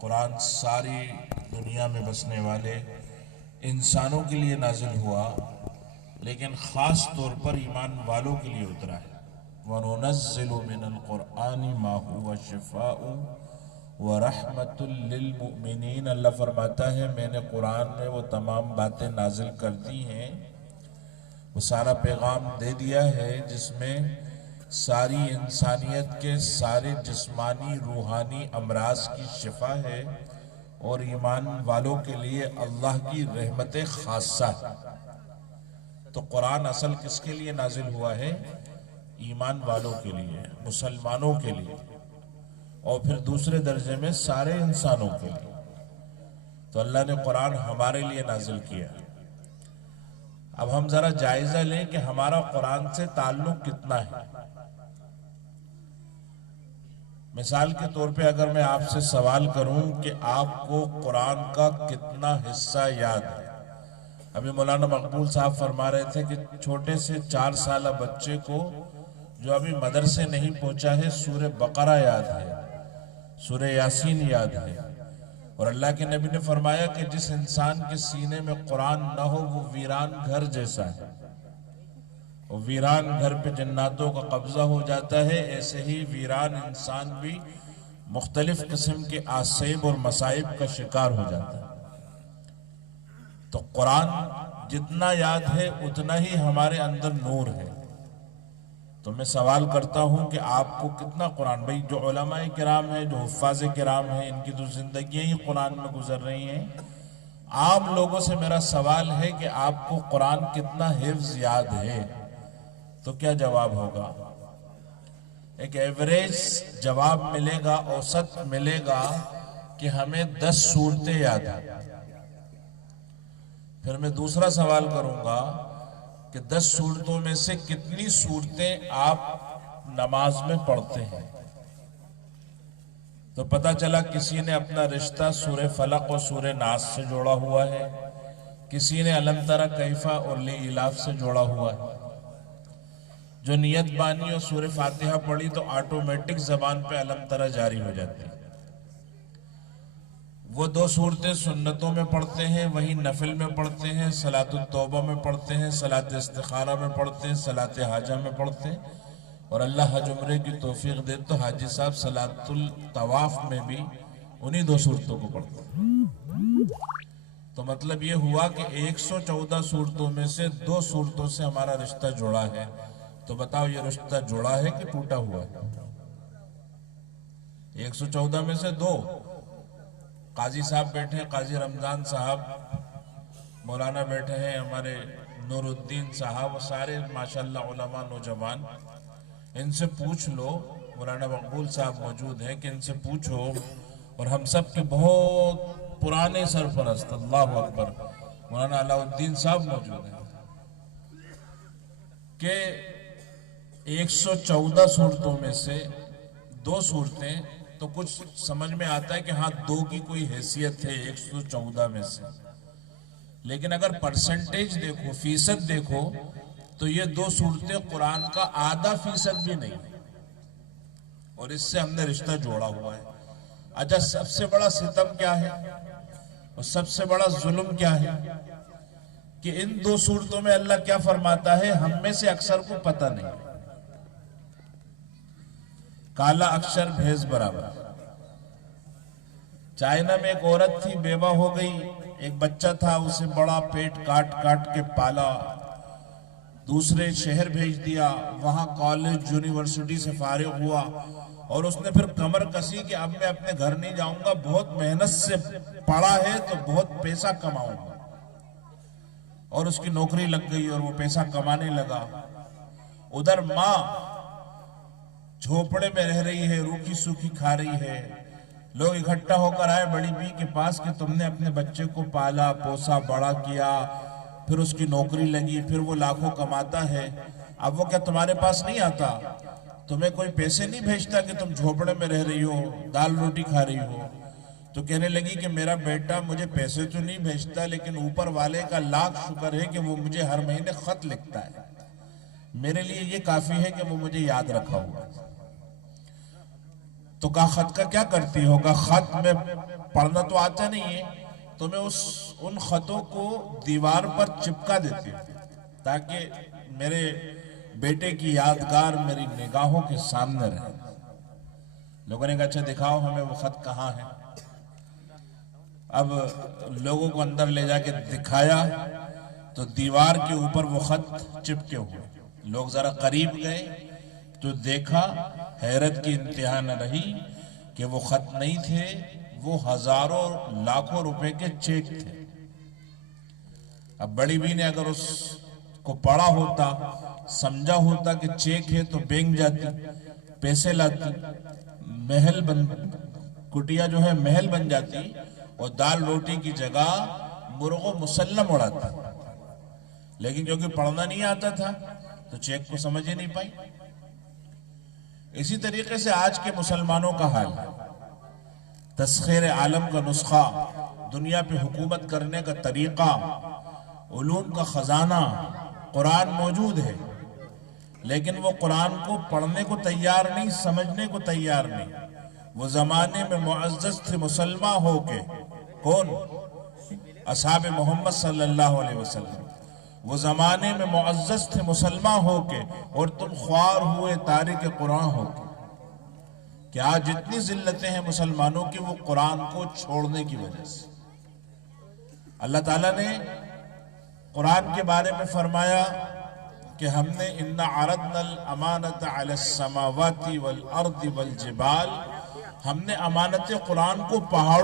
कुरान सारी दुनिया में बसने वाले इंसानों के लिए नाजिल हुआ, लेकिन ख़ास तौर पर ईमान वालों के लिए उतरा है। वनुनज़्ज़िलु मिनल क़ुरआनि मा हुवा शिफ़ाउ व रहमतुल लिल मुमिनीन। अल्लाह फरमाता है मैंने कुरान में वो तमाम बातें नाजिल कर दी हैं, वो सारा पैगाम दे दिया है जिसमें सारी इंसानियत के सारे जिस्मानी रूहानी अमराज की शिफा है और ईमान वालों के लिए अल्लाह की रहमत खासा। तो कुरान असल किसके लिए नाजिल हुआ है? ईमान वालों के लिए, मुसलमानों के लिए, और फिर दूसरे दर्जे में सारे इंसानों के लिए। तो अल्लाह ने कुरान हमारे लिए नाजिल किया। अब हम जरा जायजा लें कि हमारा कुरान से ताल्लुक कितना है। मिसाल के तौर पे अगर मैं आपसे सवाल करूं कि आपको कुरान का कितना हिस्सा याद है। अभी मौलाना मकबूल साहब फरमा रहे थे कि छोटे से 4 साल बच्चे को जो अभी मदरसे नहीं पहुंचा है, सूरह बकरा याद है, सूरह यासीन याद है। और अल्लाह के नबी ने फरमाया कि जिस इंसान के सीने में कुरान न हो वो वीरान घर जैसा है। और वीरान घर पे जन्नातों का कब्जा हो जाता है, ऐसे ही वीरान इंसान भी मुख्तलिफ किस्म के आसेब और मसाइब का शिकार हो जाता है। तो कुरान जितना याद है उतना ही हमारे अंदर नूर है। तो मैं सवाल करता हूं कि आपको कितना कुरान, भाई जो उलमाए किराम हैं, जो हुफ्फाज़ किराम हैं, इनकी तो जिंदगियां ही कुरान में गुजर रही हैं। आम लोगों से मेरा सवाल है कि आपको कुरान कितना हिफ्ज याद है, तो क्या जवाब होगा? एक एवरेज जवाब मिलेगा, औसत मिलेगा कि हमें 10 सूरतें याद हैं। फिर मैं दूसरा सवाल करूंगा कि 10 सूरतों में से कितनी सूरतें आप नमाज में पढ़ते हैं। तो पता चला किसी ने अपना रिश्ता सूरह फलक और सूरह नास से जोड़ा हुआ है, किसी ने अलम तरा कैफा और ले इलाफ से जोड़ा हुआ है। जो नियत बानी और सूरह फातिहा पढ़ी तो ऑटोमेटिक जबान पे अलम तरा जारी हो जाती है। वो 2 सूरतें सुन्नतों में पढ़ते हैं, वही नफिल में पढ़ते हैं, सलातुल तौबा में पढ़ते हैं, सलात इस्तिखारा में पढ़ते हैं, सलात हाजा में पढ़ते हैं। और अल्लाह हज उम्रे की तौफीक दे तो हाजी साहब सलातुल तवाफ में भी उन्हीं 2 सूरतों को पढ़ते हैं। तो मतलब ये हुआ कि 114 सूरतों में से 2 सूरतों से हमारा रिश्ता जुड़ा है। तो बताओ ये रिश्ता जुड़ा है कि टूटा हुआ है? 114 में से 2। काजी साहब बैठे हैं, काजी रमजान साहब, मौलाना बैठे हैं हमारे नूरुद्दीन साहब, वो सारे माशाल्लाह उलमा नौजवान। इनसे पूछ लो, मौलाना मकबूल साहब मौजूद हैं, कि इनसे पूछो। और हम सब के बहुत पुराने सरपरस्त, अल्लाह अकबर, मौलाना अलाउद्दीन साहब मौजूद हैं, कि 114 सूरतों में से 2 सूरतें तो कुछ समझ में आता है कि हाँ 2 की कोई हैसियत है 114 में से। लेकिन अगर परसेंटेज देखो, फीसद देखो, तो ये 2 सूरतें कुरान का आधा फीसद भी नहीं, और इससे हमने रिश्ता जोड़ा हुआ है। अच्छा, सबसे बड़ा सितम क्या है और सबसे बड़ा जुल्म क्या है कि इन 2 सूरतों में अल्लाह क्या फरमाता है हम में से अक्सर को पता नहीं। काला अक्षर भैंस बराबर। चाइना में एक औरत थी, बेवा हो गई, एक बच्चा था, उसे बड़ा पेट काट काट के पाला, दूसरे शहर भेज दिया, वहां कॉलेज यूनिवर्सिटी से फारिग हुआ, और उसने फिर कमर कसी कि अब मैं अपने घर नहीं जाऊंगा, बहुत मेहनत से पढ़ा है तो बहुत पैसा कमाऊंगा। और उसकी नौकरी लग गई और वो पैसा कमाने लगा। उधर माँ झोपड़े में रह रही है, रूखी सूखी खा रही है। लोग इकट्ठा होकर आए बड़ी बी के पास कि तुमने अपने बच्चे को पाला पोसा बड़ा किया, फिर उसकी नौकरी लगी, फिर वो लाखों कमाता है, अब वो क्या तुम्हारे पास नहीं आता? तुम्हें कोई पैसे नहीं भेजता कि तुम झोपड़े में रह रही हो, दाल रोटी खा रही हो? तो कहने लगी कि मेरा बेटा मुझे पैसे तो नहीं भेजता, लेकिन ऊपर वाले का लाख शुक्र है कि वो मुझे हर महीने खत लिखता है, मेरे लिए ये काफी है कि वो मुझे याद रखा हुआ। तो कहा खत का क्या करती होगा? खत में पढ़ना तो आता नहीं है, तो मैं उन खतों को दीवार पर चिपका देती हूँ ताकि मेरे बेटे की यादगार मेरी निगाहों के सामने रहे। लोगों ने कहा अच्छा दिखाओ हमें वो खत कहाँ है। अब लोगों को अंदर ले जाके दिखाया तो दीवार के ऊपर वो खत चिपके हुए। लोग जरा करीब गए तो देखा, हैरत की इंतहा न रही कि वो खत नहीं थे, वो हजारों लाखों रुपए के चेक थे। अब बड़ी बी ने अगर उसको पढ़ा होता, समझा होता कि चेक है तो बैंक जाती, पैसे लाती, महल बन, कुटिया जो है महल बन जाती और दाल रोटी की जगह मुर्गो मुसल्लम उड़ाती। लेकिन क्योंकि पढ़ना नहीं आता था तो चेक को समझ ही नहीं पाई। इसी तरीके से आज के मुसलमानों का हाल है। तस्खीर आलम का नुस्खा, दुनिया पे हुकूमत करने का तरीका, उलूम का खजाना कुरान मौजूद है, लेकिन वो कुरान को पढ़ने को तैयार नहीं, समझने को तैयार नहीं। वो जमाने में मुअज़्ज़ज़ थे मुसलमान होके, कौन? असहाब मोहम्मद सल्लल्लाहु अलैहि वसल्लम। वो जमाने में मुअज़्ज़ज़ थे मुसलमान होके और तुम ख्वार हुए तारिक कुरान होके। कि आज जितनी जिल्लतें हैं मुसलमानों की वो कुरान को छोड़ने की वजह से। अल्लाह ताला ने कुरान के बारे में फरमाया कि हमने इन्ना अरदनल अमानत अलस समावाति वल अर्दि वल जिबाल, हमने अमानत कुरान को पहाड़ों